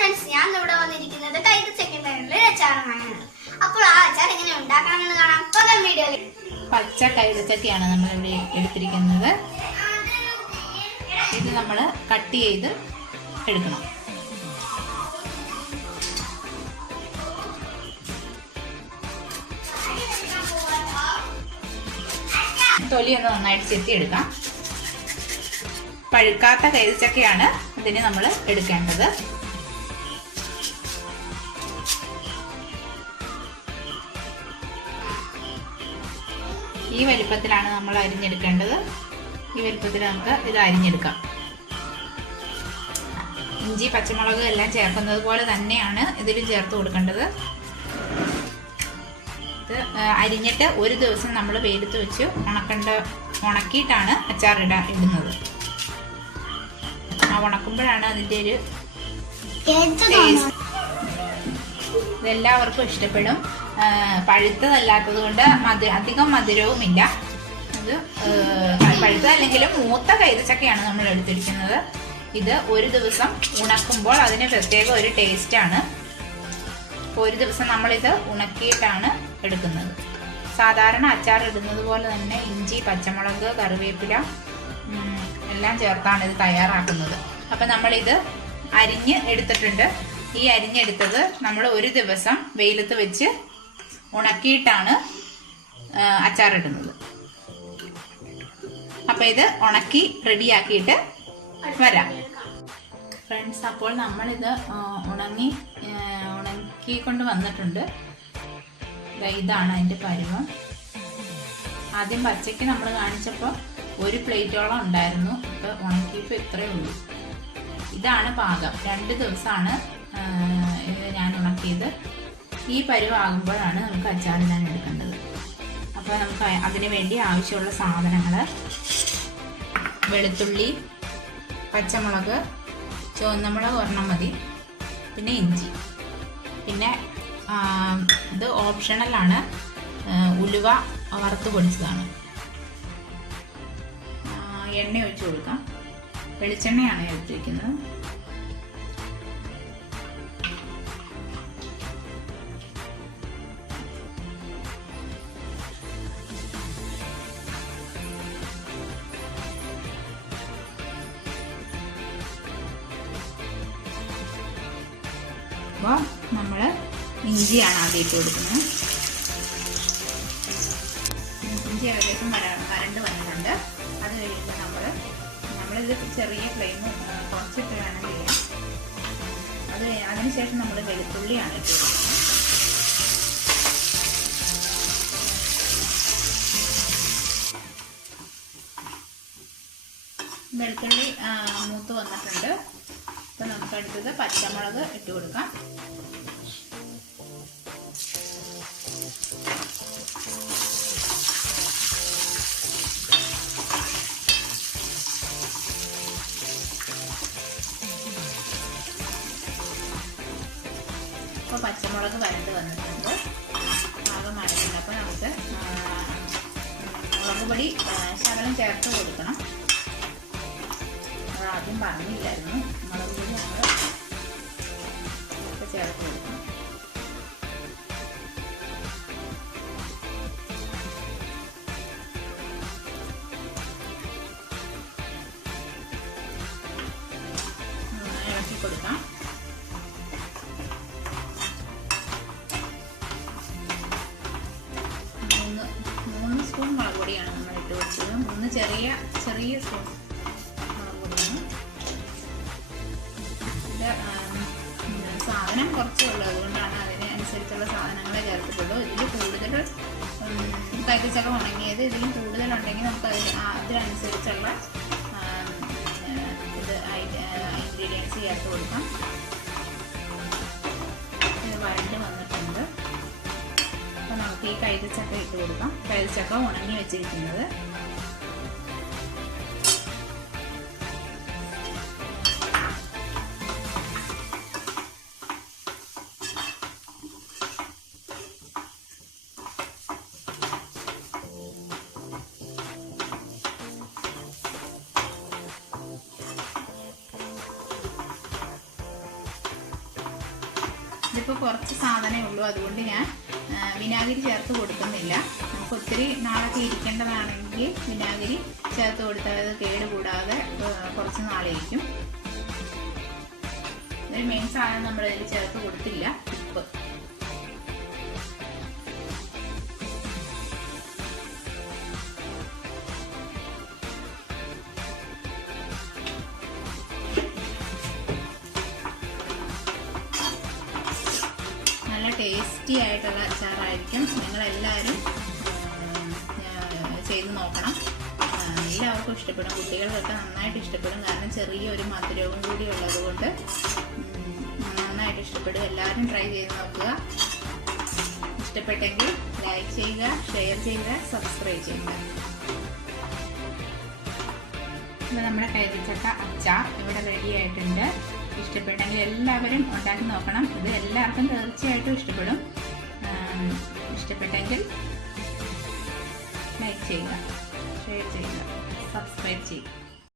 Friends, ഞാൻ ഇവിടെ വന്നിരിക്കുന്നത് കൈതച്ചക്കയുടെ അച്ചാറുമാണ്. അപ്പോൾ ആ അച്ചാർ എങ്ങനെ ഉണ്ടാക്കാമെന്ന് കാണാം. വീഡിയോയിൽ പച്ച കൈതച്ചക്കയാണ് നമ്മൾ ഇവിടെ എടുത്തിരിക്കുന്നത്. ഇത് നമ്മൾ കട്ട് ചെയ്ത് എടുക്കണം. തൊലി ഒന്ന് നന്നായിട്ട് ചെത്തിയെടുക്കാം. പഴുക്കാത്ത കൈതച്ചക്കയാണ് ഇതിന് നമ്മൾ എടുക്കേണ്ടത്. ഈ വലിപ്പത്തിലാണ് നമ്മൾ അരിഞ്ഞെടുക്കേണ്ടത്. ഈ വലിപ്പത്തിൽ നമുക്ക് ഇത് അരിഞ്ഞെടുക്കാം. ഇഞ്ചി പച്ചമുളക് എല്ലാം ചേർക്കുന്നത് പോലെ തന്നെയാണ് ഇതിലും ചേർത്ത് കൊടുക്കേണ്ടത്. ഇത് അരിഞ്ഞിട്ട് ഒരു ദിവസം നമ്മൾ വെയിലത്ത് വെച്ച് ഉണക്കിയിട്ടാണ് അച്ചാർ ഇടുന്നത്. ആ ഉണക്കുമ്പോഴാണ് അതിൻ്റെ ഒരു ടേസ്റ്റ്. ഇതെല്ലാവർക്കും ഇഷ്ടപ്പെടും. പഴുത്തതല്ലാത്തത് കൊണ്ട് അധികം മധുരവുമില്ല. ഇത് പഴുത്തതല്ലെങ്കിലും മൂത്ത കൈതച്ചക്കയാണ് നമ്മൾ എടുത്തിരിക്കുന്നത്. ഇത് ഒരു ദിവസം ഉണക്കുമ്പോൾ അതിന് പ്രത്യേക ഒരു ടേസ്റ്റാണ്. ഒരു ദിവസം നമ്മളിത് ഉണക്കിയിട്ടാണ് എടുക്കുന്നത്. സാധാരണ അച്ചാർ ഇടുന്നത് പോലെ തന്നെ ഇഞ്ചി പച്ചമുളക് കറിവേപ്പില എല്ലാം ചേർത്താണ് ഇത് തയ്യാറാക്കുന്നത്. അപ്പം നമ്മളിത് അരിഞ്ഞ് എടുത്തിട്ടുണ്ട്. ഈ അരിഞ്ഞെടുത്തത് നമ്മൾ ഒരു ദിവസം വെയിലത്ത് വെച്ച് ഉണക്കിയിട്ടാണ് അച്ചാറിടുന്നത്. അപ്പം ഇത് ഉണക്കി റെഡിയാക്കിയിട്ട് വരാം ഫ്രണ്ട്സ്. അപ്പോൾ നമ്മളിത് ഉണക്കിക്കൊണ്ട് വന്നിട്ടുണ്ട്. ഇതാണ് അതിൻ്റെ പരുവം. ആദ്യം പച്ചയ്ക്ക് നമ്മൾ കാണിച്ചപ്പോൾ ഒരു പ്ലേറ്റോളം ഉണ്ടായിരുന്നു. ഇപ്പോൾ ഉണക്കിയപ്പോൾ ഇത്രയേ ഉള്ളൂ. ഇതാണ് പാകം. 2 ദിവസമാണ് ഇത് ഞാൻ ഉണക്കിയത്. ഈ പരുവാകുമ്പോഴാണ് നമുക്ക് അച്ചാറിടാൻ എടുക്കേണ്ടത്. അപ്പോൾ നമുക്ക് അതിന് വേണ്ടി ആവശ്യമുള്ള സാധനങ്ങൾ: വെളുത്തുള്ളി, പച്ചമുളക്, ചുവന്നമുളക് ഒരെണ്ണം മതി, പിന്നെ ഇഞ്ചി, പിന്നെ ഇത് ഓപ്ഷണലാണ്, ഉലുവ വറുത്ത് പൊടിച്ചതാണ്. എണ്ണ ഒഴിച്ച് കൊടുക്കാം. വെളിച്ചെണ്ണയാണ് എടുത്തിരിക്കുന്നത്. അപ്പോൾ നമ്മൾ ഇഞ്ചിയാണ് ആദ്യം ഇട്ട് കൊടുക്കുന്നത്. ഇഞ്ചി ഏകദേശം വരണ്ട് വന്നിട്ടുണ്ട്. അത് കഴിയുമ്പോൾ നമ്മളിത് ചെറിയ ഫ്ലെയിം കുറച്ചിട്ട് വേണം ചെയ്യാം. അതിനുശേഷം നമ്മൾ വെളുത്തുള്ളിയാണ് ഇട്ട് കൊടുക്കുന്നത്. വെളുത്തുള്ളി മൂത്ത് വന്നിട്ടുണ്ട്. അപ്പോൾ നമുക്ക് അടുത്തത് പച്ചമുളക് ഇട്ട് കൊടുക്കാം. അപ്പോൾ പച്ചമുളക് വരണ്ട് വന്നിട്ടുണ്ട്. ആകെ മഴയുണ്ട്. അപ്പോൾ നമുക്ക് മുളക് പൊടി ശകലം ചേർത്ത് കൊടുക്കണം. ആദ്യം പറഞ്ഞില്ലായിരുന്നു. മുളക് പൊടി നമ്മൾ ചേർത്ത് കൊടുക്കണം. ഇളക്കി കൊടുക്കാം. മൂന്ന് സ്പൂൺ മുളക് പൊടിയാണ് നമ്മൾ ഇട്ട് വെച്ചത്. 3 ചെറിയ സ്പൂൺ മുളക് പൊടിയാണ്. ഇത് സാധനം കുറച്ചേ ഉള്ളൂ, അതുകൊണ്ടാണ് അതിനനുസരിച്ചുള്ള സാധനങ്ങളെ ചേർത്തിട്ടുള്ളൂ. ഇതിൽ കൂടുതൽ കൈതച്ചക്ക ഉണങ്ങിയത് ഇതിലും കൂടുതലുണ്ടെങ്കിൽ നമുക്ക് അതിനനുസരിച്ചുള്ള ഇൻഗ്രീഡിയൻസ് ചേർത്ത് കൊടുക്കാം. ഇത് വരണ്ട് വന്നിട്ടുണ്ട്. അപ്പോൾ നമുക്ക് ഈ കൈതച്ചക്ക ഇട്ട് കൊടുക്കാം. കൈതച്ചക്ക ഉണങ്ങി വെച്ചിരിക്കുന്നത്. ഇതിപ്പോൾ കുറച്ച് സാധനമേ ഉള്ളൂ, അതുകൊണ്ട് ഞാൻ വിനാഗിരി ചേർത്ത് കൊടുക്കുന്നില്ല. നമുക്ക് ഒത്തിരി നാളൊക്കെ ഇരിക്കേണ്ടതാണെങ്കിൽ വിനാഗിരി ചേർത്ത് കൊടുത്താൽ അത് കേടുകൂടാതെ കുറച്ച് നാളിരിക്കും. ഒരു മെയിൻ സാധനം നമ്മൾ ഇതിൽ ചേർത്ത് കൊടുത്തില്ല, ഉപ്പ്. നല്ല ടേസ്റ്റി ആയിട്ടുള്ള അച്ചാറായിരിക്കും. നിങ്ങളെല്ലാവരും ചെയ്ത് നോക്കണം. എല്ലാവർക്കും ഇഷ്ടപ്പെടും, കുട്ടികൾക്കൊക്കെ നന്നായിട്ട് ഇഷ്ടപ്പെടും. കാരണം ചെറിയൊരു മധുരവും കൂടി ഉള്ളത് കൊണ്ട് നന്നായിട്ട് ഇഷ്ടപ്പെടും. എല്ലാവരും ട്രൈ ചെയ്ത് നോക്കുക. ഇഷ്ടപ്പെട്ടെങ്കിൽ ലൈക്ക് ചെയ്യുക, ഷെയർ ചെയ്യുക, സബ്സ്ക്രൈബ് ചെയ്യുക. ഇപ്പോൾ നമ്മുടെ കൈതച്ചക്ക അച്ചാർ ഇവിടെ റെഡി ആയിട്ടുണ്ട്. ഇഷ്ടപ്പെട്ടെങ്കിൽ എല്ലാവരും ഉണ്ടാക്കി നോക്കണം. ഇത് എല്ലാവർക്കും തീർച്ചയായിട്ടും ഇഷ്ടപ്പെടും. ഇഷ്ടപ്പെട്ടെങ്കിൽ ലൈക്ക് ചെയ്യുക, ഷെയർ ചെയ്യുക, സബ്സ്ക്രൈബ് ചെയ്യുക.